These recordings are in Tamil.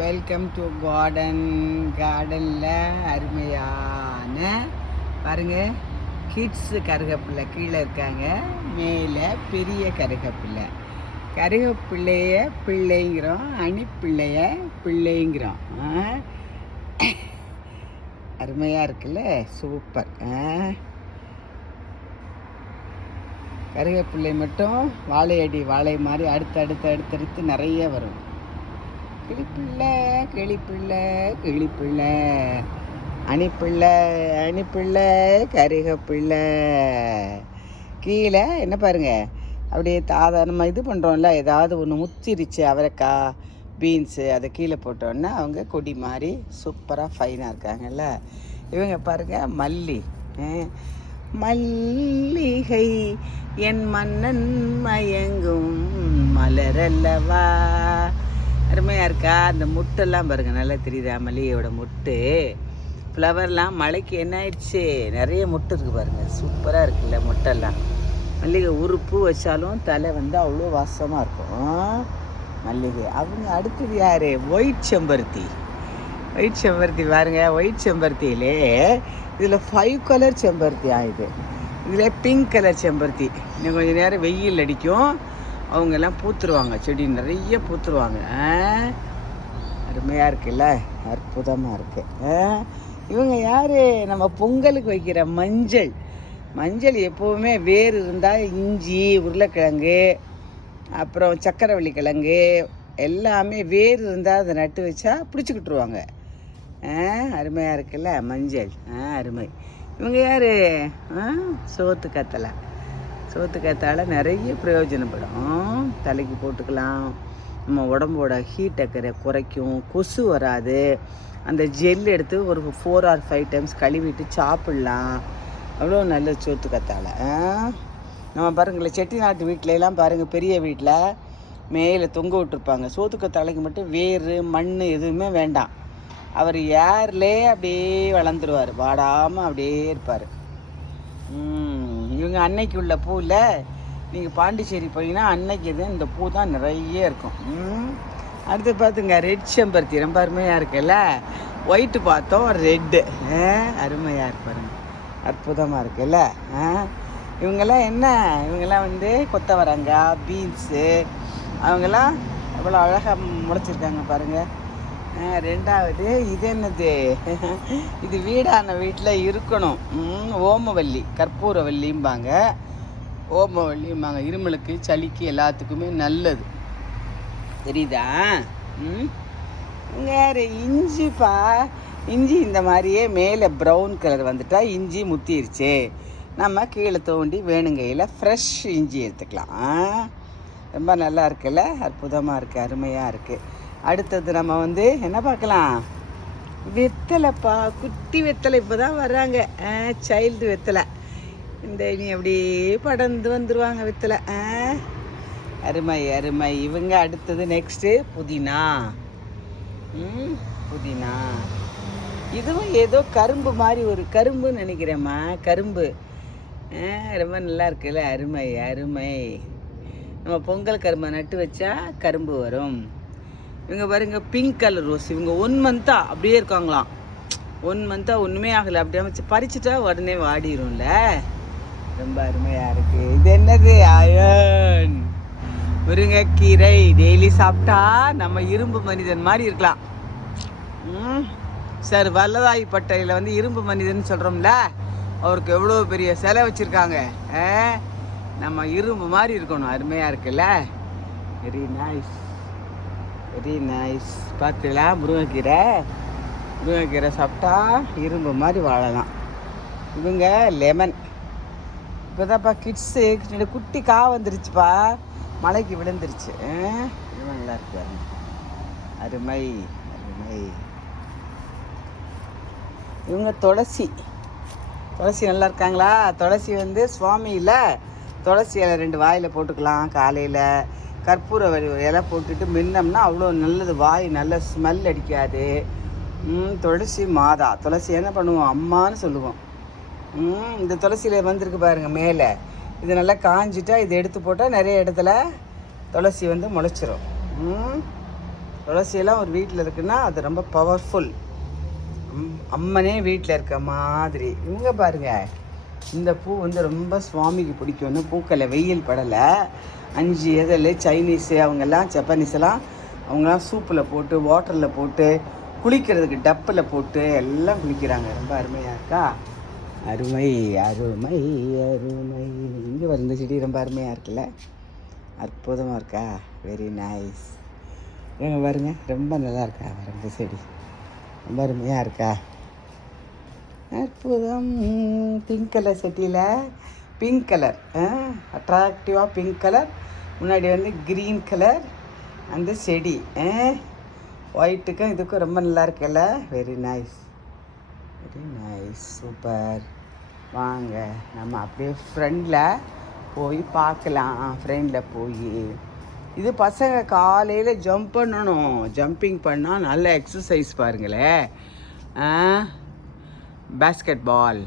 வெல்கம் டு கார்டன் கார்டனில் அருமையான பாருங்கள் கிட்ஸு கருகப்பிள்ளை கீழே இருக்காங்க மேலே பெரிய கருகப்பிள்ளை. கருகப்பிள்ளைய பிள்ளைங்கிறோம் அணிப்பிள்ளைய பிள்ளைங்கிறோம். அருமையாக இருக்குல்ல? சூப்பர் கருகப்பிள்ளை மட்டும் வாழையடி வாழை மாதிரி அடுத்து அடுத்து அடுத்தடுத்து நிறைய வரும். கிளிப்பிள்ளை கிளிப்பிள்ளை கிளிப்பிள்ளை. அணிப்பிள்ளை அணிப்பிள்ளை கருகப்பிள்ளை. கீழே என்ன பாருங்க? அப்படியே தாதா நம்ம இது பண்ணுறோம்ல ஏதாவது ஒன்று முத்திருச்சு அவரைக்காய் பீன்ஸு அதை கீழே போட்டோன்னா அவங்க கொடி மாதிரி சூப்பராக ஃபைனாக இருக்காங்கல்ல. இவங்க பாருங்க மல்லி. மல்லிகை என் மன்னன் மயங்கும் மலரல்லவா அருமையாக இருக்கா? அந்த முட்டெல்லாம் பாருங்க நல்லா தெரியுதா. மல்லிகையோட முட்டு. ஃப்ளவர்லாம் மழைக்கு என்ன ஆயிடுச்சு? நிறைய முட்டை இருக்குது பாருங்கள் சூப்பராக இருக்குல்ல முட்டெல்லாம். மல்லிகை உறுப்பு வச்சாலும் தலை வந்து அவ்வளோ வாசமாக இருக்கும். மல்லிகை. அவங்க அடுத்தது யார்? ஒயிட் செம்பருத்தி. ஒயிட் செம்பருத்தி பாருங்க ஒயிட் செம்பருத்தியிலே இதில் ஃபைவ் கலர் செம்பருத்தி ஆகுது இதில் பிங்க் கலர் செம்பருத்தி. இன்னும் கொஞ்சம் நேரம் வெயில் அடிக்கும். அவங்க எல்லாம் பூத்துருவாங்க செடி நிறைய பூத்துருவாங்க. ஆ? அருமையாக இருக்குல்ல? அற்புதமாக இருக்கு. ஆ? இவங்க யார்? நம்ம பொங்கலுக்கு வைக்கிற மஞ்சள். மஞ்சள் எப்போவுமே வேர் இருந்தால் இஞ்சி உருளைக்கிழங்கு அப்புறம் சக்கரவள்ளி கிழங்கு எல்லாமே வேர் இருந்தால் அதை நட்டு வச்சா பிடிச்சிக்கிட்டுருவாங்க. அருமையாக இருக்குல்ல? மஞ்சள். ஆ அருமை. இவங்க யார்? சோத்து கத்தலை சோத்து நிறைய பிரயோஜனப்படும். தலைக்கு போட்டுக்கலாம். நம்ம உடம்போட ஹீட்டை குறைக்கும். கொசு வராது. அந்த ஜெல் எடுத்து ஒரு ஃபோர் ஆர் ஃபைவ் டைம்ஸ் கழுவிட்டு சாப்பிட்லாம். அவ்வளோ நல்ல சோத்து நம்ம பாருங்களேன் செட்டிநாட்டு வீட்ல பாருங்கள் பெரிய வீட்டில் மேலே தொங்க விட்டுருப்பாங்க. சோத்துக்கத்தாலைக்கு மட்டும் வேர் மண் எதுவுமே வேண்டாம். அவர் ஏர்லே அப்படியே வளர்ந்துருவார். வாடாமல் அப்படியே இருப்பார். இவங்க அன்னைக்கு உள்ள பூவில் நீங்கள் பாண்டிச்சேரி போனீங்கன்னா அன்னைக்கு இது இந்த பூ தான் நிறைய இருக்கும். ம். அடுத்து பார்த்துங்க ரெட் செம்பருத்தி. ரொம்ப அருமையாக இருக்குல்ல? ஒயிட்டு பார்த்தோம் ரெட்டு அருமையாக இருப்பாருங்க அற்புதமாக இருக்குல்ல? ஆ? இவங்கெல்லாம் என்ன? இவங்கெல்லாம் வந்து கொத்தவரங்காய் பீன்ஸு அவங்கெல்லாம் எவ்வளோ அழகாக முளைச்சிருக்காங்க பாருங்கள் ரெண்டாவது இது என்னது? இது வீடான வீட்டில் இருக்கணும். ம், ஓமவல்லி கற்பூரவல்லிம்பாங்க. ஓமவல்லிம்பாங்க. இருமலுக்கு சளிக்கு எல்லாத்துக்குமே நல்லது. தெரியுதா? ம். இஞ்சிப்பா. இஞ்சி இந்த மாதிரியே மேலே ப்ரௌன் கலர் வந்துட்டால் இஞ்சி முத்திருச்சு. நம்ம கீழே தோண்டி வேணுங்கையில் ஃப்ரெஷ் இஞ்சி எடுத்துக்கலாம். ரொம்ப நல்லா இருக்குல்ல? அற்புதமாக இருக்குது அருமையாக இருக்குது அடுத்தது நம்ம வந்து என்ன பார்க்கலாம்? வெத்தலைப்பா குட்டி வெத்தலை இப்போ தான் வர்றாங்க சைல்டு வெத்தலை. இந்த இனி அப்படியே படர்ந்து வந்துடுவாங்க வெத்தலை. ஆ? அருமை அருமை. இவங்க அடுத்தது நெக்ஸ்ட்டு புதினா. ம் புதினா. இதுவும் ஏதோ கரும்பு மாதிரி ஒரு கரும்புன்னு நினைக்கிறேம்மா கரும்பு. ஆ, ரொம்ப நல்லா இருக்குல்ல. அருமை அருமை. நம்ம பொங்கல் கரும்பை நட்டு வச்சா கரும்பு வரும். இவங்க பாருங்க பிங்க் கலர் ரோஸ் இவங்க ஒன் மந்த்தா அப்படியே இருக்காங்களாம். ஒன் மந்த்தா ஒன்றுமே ஆகலை. அப்படியே வச்சு பறிச்சுட்டா உடனே வாடிரும்ல. ரொம்ப அருமையாக இருக்கு. இது என்னது? அயன். முருங்கைக்கீரை டெய்லி சாப்பிட்டா நம்ம இரும்பு மனிதன் மாதிரி இருக்கலாம். ம். சார் வல்லதாய் பட்டையில் வந்து இரும்பு மனிதன் சொல்கிறோம்ல அவருக்கு எவ்வளோ பெரிய சிலை வச்சுருக்காங்க நம்ம இரும்பு மாதிரி இருக்கணும். அருமையாக இருக்குல்ல. வெரி நைஸ் வெரி நைஸ் பார்த்தீங்களா முருங்கைக்கீரை. முருங்கைக்கீரை சாப்பிட்டா இரும்பு மாதிரி வாழலாம். இவங்க லெமன் இப்போதான்ப்பா கிட்ஸு குட்டி கா வந்துருச்சுப்பா. மலைக்கு விழுந்துருச்சு. ஆ? நல்லா இருக்கு அருமை அருமை. இவங்க துளசி. துளசி நல்லா இருக்காங்களா? துளசி வந்து சுவாமியில் துளசி இலை ரெண்டு வாயில் போட்டுக்கலாம் காலையில். கற்பூர வரி இலை போட்டுட்டு மின்னம்னா அவ்வளோ நல்லது. வாய் நல்ல ஸ்மெல் அடிக்காது. துளசி மாதா. துளசி என்ன பண்ணுவோம்? அம்மான்னு சொல்லுவோம். இந்த துளசியில் வந்திருக்கு பாருங்கள் மேலே. இது நல்லா காஞ்சிட்டா இதை எடுத்து போட்டால் நிறைய இடத்துல துளசி வந்து முளைச்சிரும். துளசியெல்லாம் ஒரு வீட்டில் இருக்குன்னா அது ரொம்ப பவர்ஃபுல் அம்மனே வீட்டில் இருக்க மாதிரி. இவங்க பாருங்க. இந்த பூ வந்து ரொம்ப சுவாமிக்கு பிடிக்கும்னு பூக்களை வெயில் படலை. அஞ்சு இதழ் சைனீஸு அவங்கெல்லாம் ஜப்பானீஸ் எல்லாம் அவங்கெல்லாம் சூப்பில் போட்டு வாட்டரில் போட்டு குளிக்கிறதுக்கு டப்பில் போட்டு எல்லாம் குளிக்கிறாங்க. ரொம்ப அருமையாக இருக்கா? அருமை அருமை அருமை. இங்கே வர இந்த செடி ரொம்ப அருமையாக இருக்குல்ல? அற்புதமாக இருக்கா? வெரி நைஸ் ஏங்க பாருங்க ரொம்ப நல்லா இருக்கா? இந்த செடி. ரொம்ப அருமையாக இருக்கா? அற்புதம். பிங்க் கலர் செட்டியில் பிங்க் கலர் அட்ராக்டிவாக பிங்க் கலர் முன்னாடி வந்து க்ரீன் கலர் அந்த செடி. ஒயிட்டுக்கும் இதுக்கும் ரொம்ப நல்லா இருக்குல்ல? Very nice very nice super வாங்க நம்ம அப்படியே ஃப்ரெண்டில் போய் பார்க்கலாம். ஃப்ரெண்டில் போய். இது பசங்க காலையில் ஜம்ப் பண்ணணும். ஜம்பிங் பண்ணால் நல்ல எக்ஸசைஸ் பாருங்களேன் பேஸ்கெட் பால்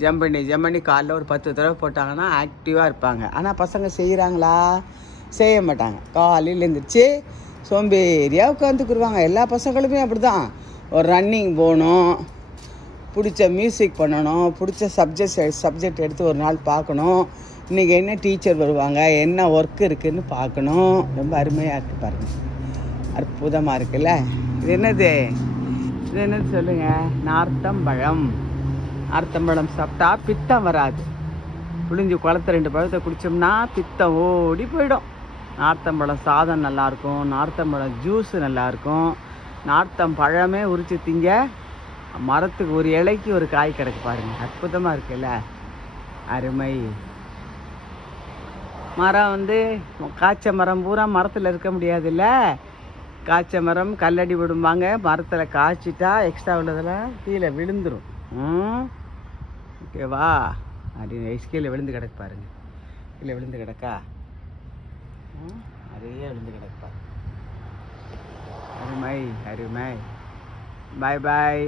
ஜம்ப் பண்ணி ஜம்ப் பண்ணி காலைல ஒரு பத்து தடவை போட்டாங்கன்னா ஆக்டிவாக இருப்பாங்க. ஆனால் பசங்க செய்கிறாங்களா செய்ய மாட்டாங்க. காலையில் எழுந்திரிச்சு சோம்பேறியாக உட்காந்துக்குருவாங்க எல்லா பசங்களுமே அப்படி தான் ஒரு ரன்னிங் போகணும் பிடிச்ச மியூசிக் பண்ணணும் பிடிச்ச சப்ஜெக்ட் சப்ஜெக்ட் எடுத்து ஒரு நாள் பார்க்கணும். இன்றைக்கி என்ன டீச்சர் வருவாங்க? என்ன ஒர்க் இருக்குதுன்னு பார்க்கணும். ரொம்ப அருமையாக இருக்குது பாருங்கள் அற்புதமாக இருக்குல்ல? இது என்னது? என்னன்னு சொல்லுங்கள் நார்த்தம்பழம். நார்த்தம்பழம் சாப்பிட்டா பித்தம் வராது. புளிஞ்சு குளத்த ரெண்டு பழத்தை குடித்தோம்னா பித்தம் ஓடி போயிடும். நார்த்தம்பழம் சாதம் நல்லாயிருக்கும் நார்த்தம்பழம் ஜூஸு நல்லாயிருக்கும். நார்த்தம் பழமே உரிச்சு திங்க மரத்துக்கு ஒரு இலைக்கு ஒரு காய் கிடக்கு பாருங்க அற்புதமாக இருக்குல்ல. அருமை. மரம் வந்து காய்ச்ச மரம் பூரா மரத்தில் இருக்க முடியாதுல்ல? காய்ச்ச மரம் கல்லடி விடும்பாங்க மரத்தில் காய்ச்சிட்டா எக்ஸ்ட்ரா உள்ளதெல்லாம் கீழே விழுந்துடும் ம்? ஓகேவா அப்படின்னு ஐஸ் கீழே விழுந்து கிடக்கு பாருங்க. கீழே விழுந்து கிடக்கா? ம், நிறைய விழுந்து கிடக்கு பாருங்க. அருமை அருமை. பாய் பாய்